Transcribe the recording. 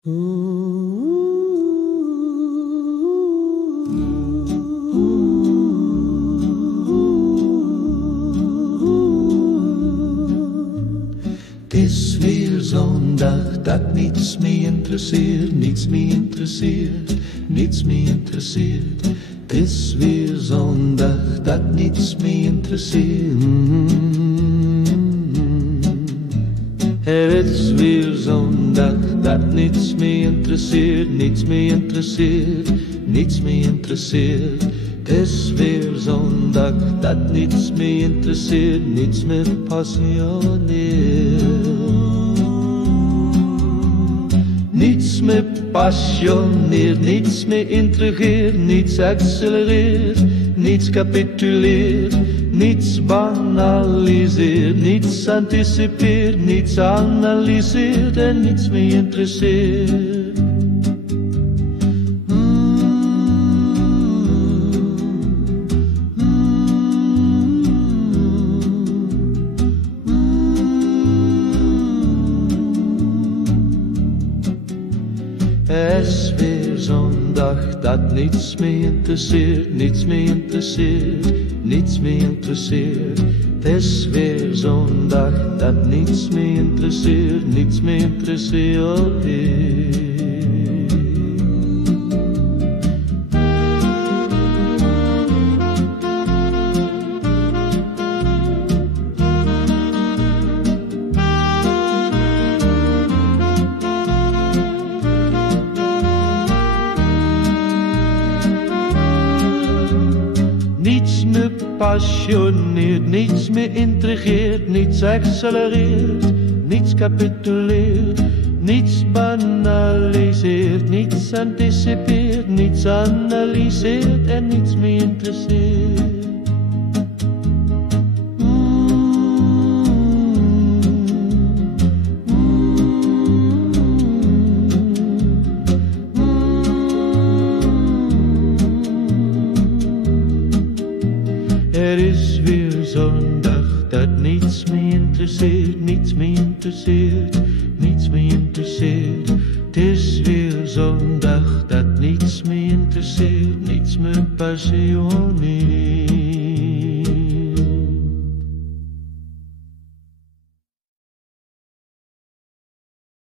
Het is weer zo'n dag dat niets meer interesseert, niets meer interesseert, niets meer interesseert. Het is weer zo'n dag dat niets meer interesseert. Het is weer zo'n dag dat niets meer interesseert, niets meer interesseert, niets meer interesseert. Het is weer zo'n dag dat niets meer interesseert, niets meer passioneert. Niets meer passioneert, niets meer intrigeert, niets accelereert, niets capituleert, niets banaliseert, niets anticipeert, niets analyseert en niets meer interesseert. Het is weer zo'n dag dat niets meer interesseert, niets meer interesseert, niets meer interesseert. Het is weer zo'n dag dat niets meer interesseert, niets meer interesseert. Niets meer passioneert, niets meer intrigeert, niets accelereert, niets capituleert, niets banaliseert, niets anticipeert, niets analyseert en niets meer interesseert. Er is weer zo'n dag dat niets meer interesseert, niets meer interesseert, niets meer interesseert. Het is weer zo'n dag dat niets meer interesseert, niets meer passioneert.